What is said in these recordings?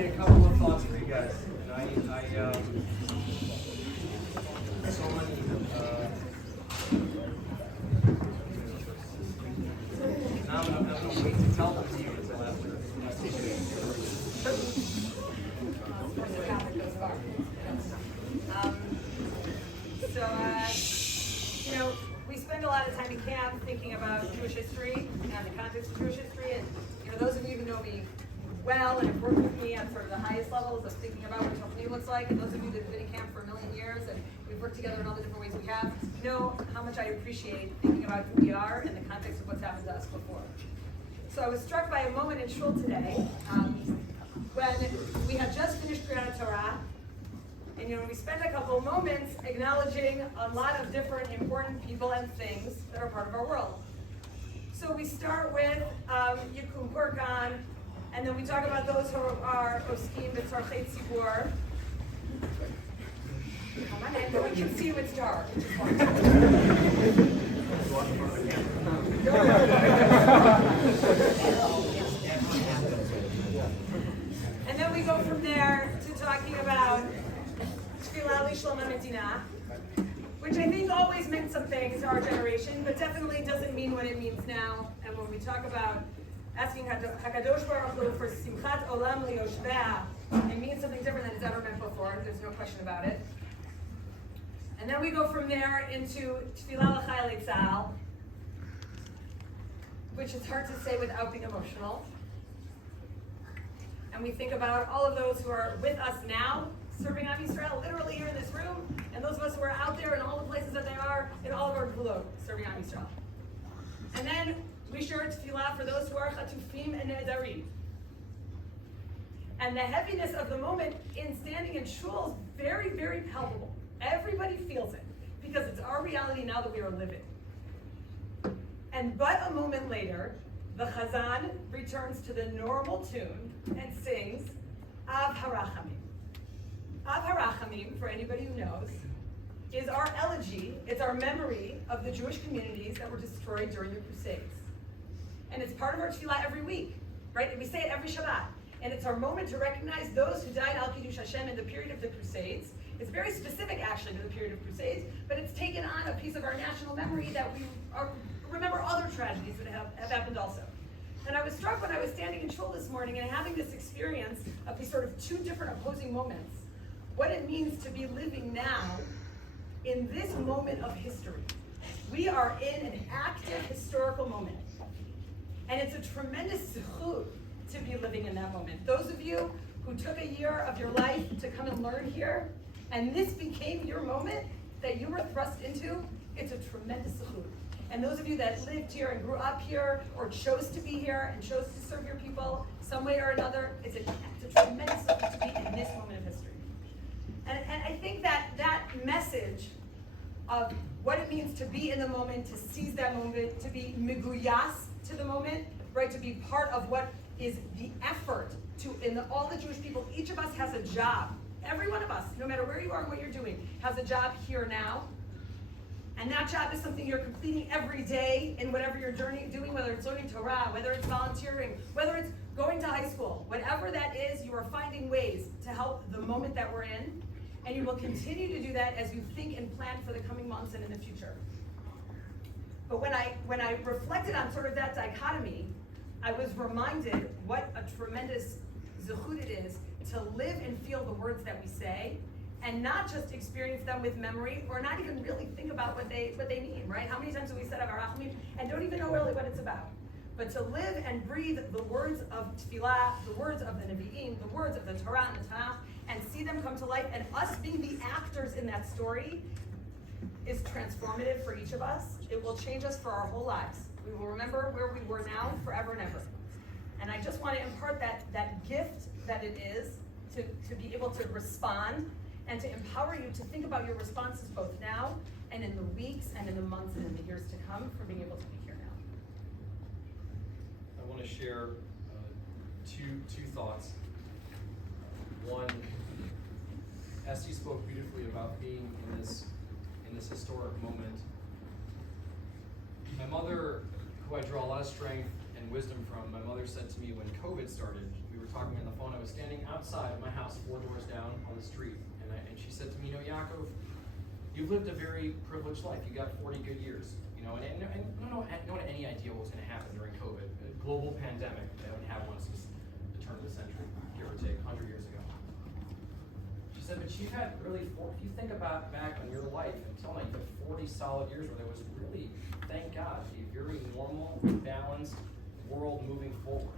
get a couple of thoughts for you guys. And so many. Now I'm gonna wait to tell them to you until after. We spend a lot of time in camp thinking about Jewish history and the context of Jewish history. And those of you who know me well and have worked with me at sort of the highest levels of thinking about what Topni looks like, and those of you that have been in camp for a million years and we've worked together in all the different ways we have, know how much I appreciate thinking about who we are in the context of what's happened to us before. So I was struck by a moment in Shul today when we had just finished Kriyat Torah, and we spent a couple moments acknowledging a lot of different important people and things that are part of our world. So we start with Yikum Kurkan, and then we talk about those who are Oskim B'Tzarchei Tzibur. No one can see you, it's dark. And then we go from there to talking about Tefillah L'Shlom HaMedina, which I think always meant some things to our generation, but definitely doesn't mean what it means now. And when we talk about asking HaKadosh Baruch Hu for Simchat Olam Liyoshvea, it means something different than it's ever meant before. There's no question about it. And then we go from there into Tefillah L'Chayalei Tzahal, which is hard to say without being emotional. And we think about all of those who are with us now, serving Am Yisrael, literally here in this room, and those of us who are out there in all the places that they are, in all of our globe, serving Am Yisrael. And then we share tefillah for those who are chatufim and ne'edarim. And the heaviness of the moment in standing in shul is very, very palpable. Everybody feels it, because it's our reality now that we are living. And but a moment later, the Chazan returns to the normal tune and sings Av Harachamim. Av Harachamim, for anybody who knows, is our elegy, it's our memory of the Jewish communities that were destroyed during the Crusades. And it's part of our tefillah every week, right? We say it every Shabbat. And it's our moment to recognize those who died al Kiddush Hashem in the period of the Crusades. It's very specific, actually, to the period of Crusades, but it's taken on a piece of our national memory that we remember other tragedies that have happened also. And I was struck when I was standing in shul this morning and having this experience of these sort of two different opposing moments, what it means to be living now in this moment of history. We are in an active historical moment. And it's a tremendous zechut to be living in that moment. Those of you who took a year of your life to come and learn here, and this became your moment that you were thrust into, it's a tremendous zechut. And those of you that lived here and grew up here, or chose to be here and chose to serve your people some way or another, it's a tremendous zechut to be in this moment of history. And I think that message of what it means to be in the moment, to seize that moment, to be miguyas to the moment, right? To be part of what is the effort to, all the Jewish people, each of us has a job. Every one of us, no matter where you are and what you're doing, has a job here now. And that job is something you're completing every day in whatever you're doing, whether it's learning Torah, whether it's volunteering, whether it's going to high school. Whatever that is, you are finding ways to help the moment that we're in. And you will continue to do that as you think and plan for the coming months and in the future. But when I reflected on sort of that dichotomy, I was reminded what a tremendous zechut it is to live and feel the words that we say, and not just experience them with memory, or not even really think about what they mean, right? How many times have we said Avarachmim and don't even know really what it's about? But to live and breathe the words of tefillah, the words of the Nevi'im, the words of the Torah and the Tanakh, and see them come to life, and us being the actors in that story is transformative for each of us. It will change us for our whole lives. We will remember where we were now forever and ever. And I just want to impart that gift that it is to be able to respond and to empower you to think about your responses both now and in the weeks and in the months and in the years to come for being able to be here now. I want to share two thoughts. One, Esty spoke beautifully about being in this historic moment. My mother, who I draw a lot of strength and wisdom from, my mother said to me when COVID started, we were talking on the phone, I was standing outside of my house, 4 doors down on the street, and she said to me, Yaakov, you've lived a very privileged life. You got 40 good years, and no one had any idea what was going to happen during COVID. A global pandemic. They haven't had one since the turn of the century, give or take, 100 years ago. She said, but you've had really, if you think about back on your life until now, you've had 40 solid years where there was really, thank God, a very normal, balanced world moving forward.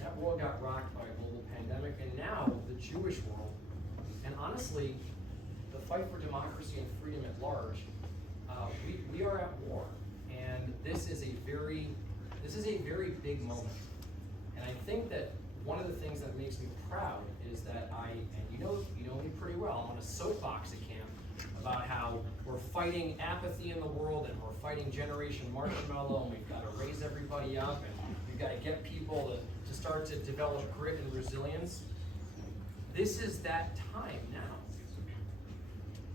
That world got rocked by a global pandemic, and now the Jewish world, and honestly, the fight for democracy and freedom at large, we are at war, and this is a very big moment. And I think that one of the things that makes me proud is that and you know me pretty well, I'm on a soapbox at camp about how we're fighting apathy in the world and we're fighting Generation Marshmallow, and we've got to raise everybody up and we've got to get people to start to develop grit and resilience. This is that time now.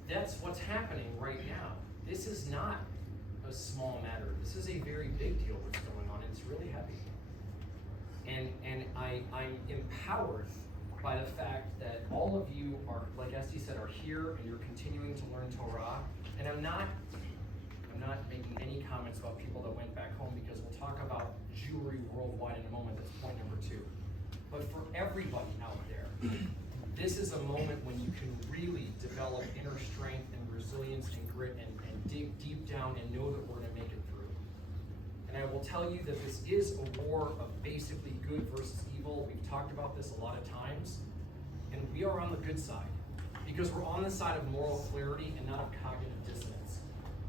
That's what's happening right now. This is not a small matter. This is a very big deal what's going on. It's really heavy. And I'm empowered by the fact that all of you are, like Esty said, are here and you're continuing to learn Torah. And I'm not making any comments about people that went back home, because we'll talk about Jewry worldwide in a moment. That's point number 2. But for everybody out there, this is a moment when you can really develop inner strength and resilience and grit and dig deep down and know that we're going to make it through. And I will tell you that this is a war of basically good versus evil. We've talked about this a lot of times. And we are on the good side, because we're on the side of moral clarity and not of cognitive dissonance.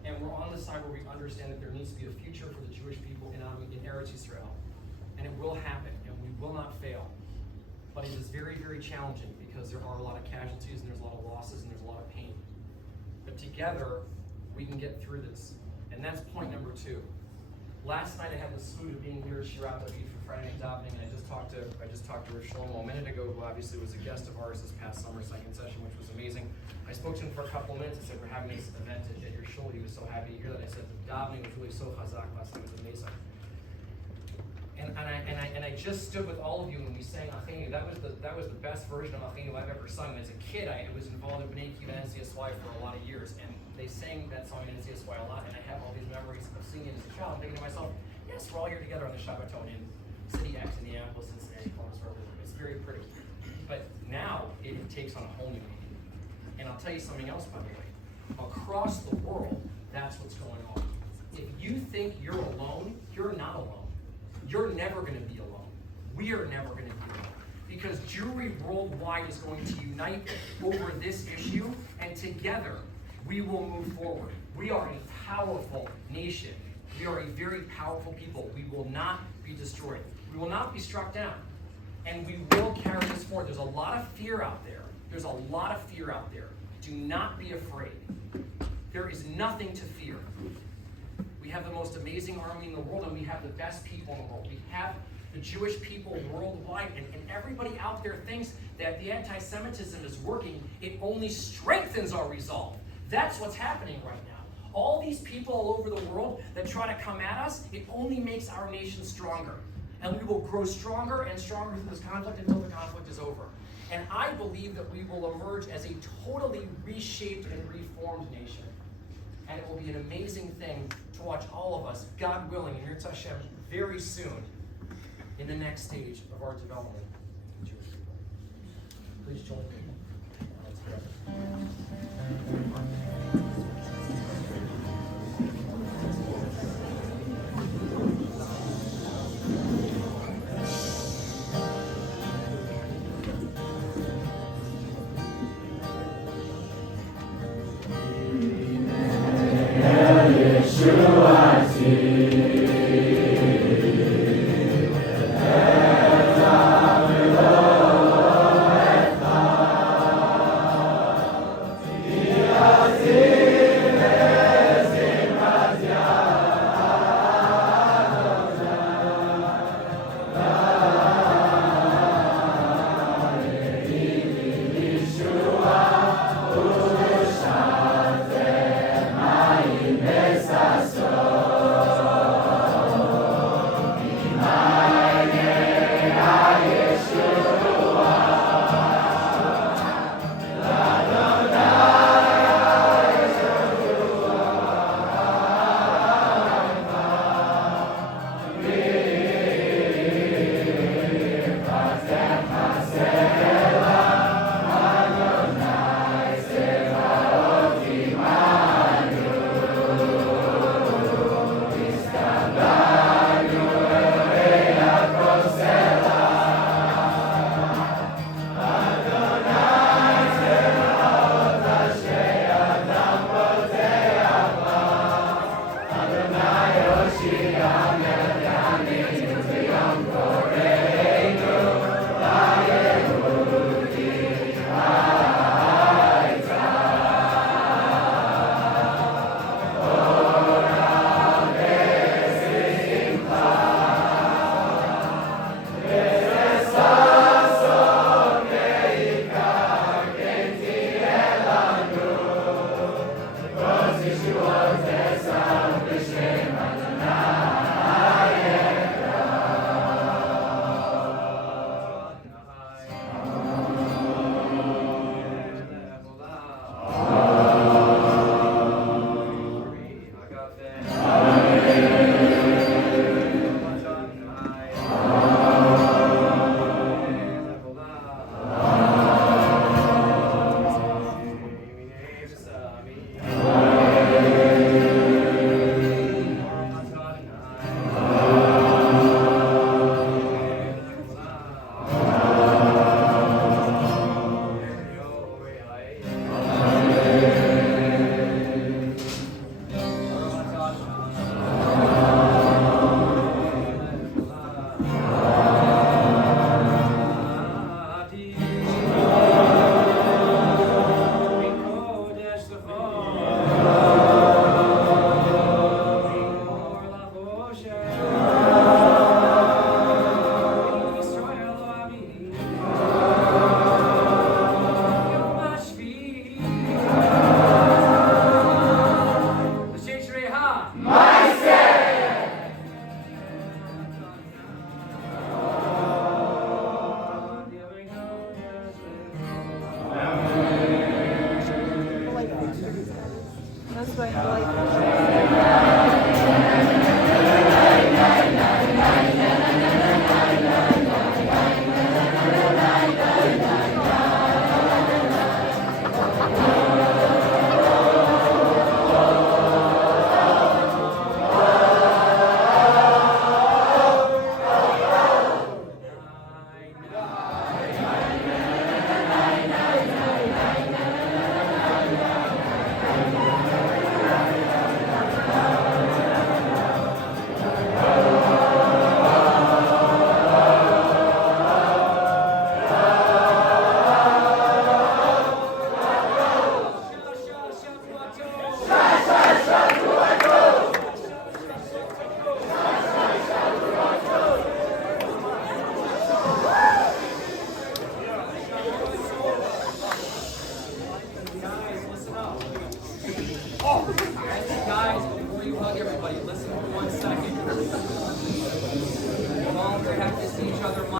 And we're on the side where we understand that there needs to be a future for the Jewish people in Eretz Yisrael. And it will happen, and we will not fail. But it is very, very challenging, because there are a lot of casualties and there's a lot of losses and there's a lot of pain. But together, we can get through this. And that's point number 2. Last night I had the salute of being here at Shirat David for Friday night davening, and I just talked to Rav Shlomo a minute ago, who obviously was a guest of ours this past summer second session, which was amazing. I spoke to him for a couple of minutes. I said, we're having this event at your shul. He was so happy to hear that. I said, the davening was really so chazak last night. It was amazing. And I just stood with all of you when we sang Achenu. That was the best version of Achenu I've ever sung. And as a kid, I was involved in B'nai Kiva and NCSY for a lot of years, and they sang that song in NCSY a lot, and I have all these memories of singing as a child. I'm thinking to myself, yes, we're all here together on the Shabbaton in City X, Indianapolis, Cincinnati, Columbus, wherever. It's very pretty. But now it takes on a whole new meaning. And I'll tell you something else, by the way. Across the world, that's what's going on. If you think you're alone, you're not alone. You're never going to be alone. We are never going to be alone. Because Jewry worldwide is going to unite over this issue, and together we will move forward. We are a powerful nation. We are a very powerful people. We will not be destroyed. We will not be struck down. And we will carry this forward. There's a lot of fear out there. There's a lot of fear out there. Do not be afraid. There is nothing to fear. We have the most amazing army in the world, and we have the best people in the world. We have the Jewish people worldwide, and everybody out there thinks that the anti-Semitism is working. It only strengthens our resolve. That's what's happening right now. All these people all over the world that try to come at us, it only makes our nation stronger. And we will grow stronger and stronger through this conflict until the conflict is over. And I believe that we will emerge as a totally reshaped and reformed nation. And it will be an amazing thing to watch all of us, God willing, and Yirtzeh Hashem, very soon, in the next stage of our development. Please join me.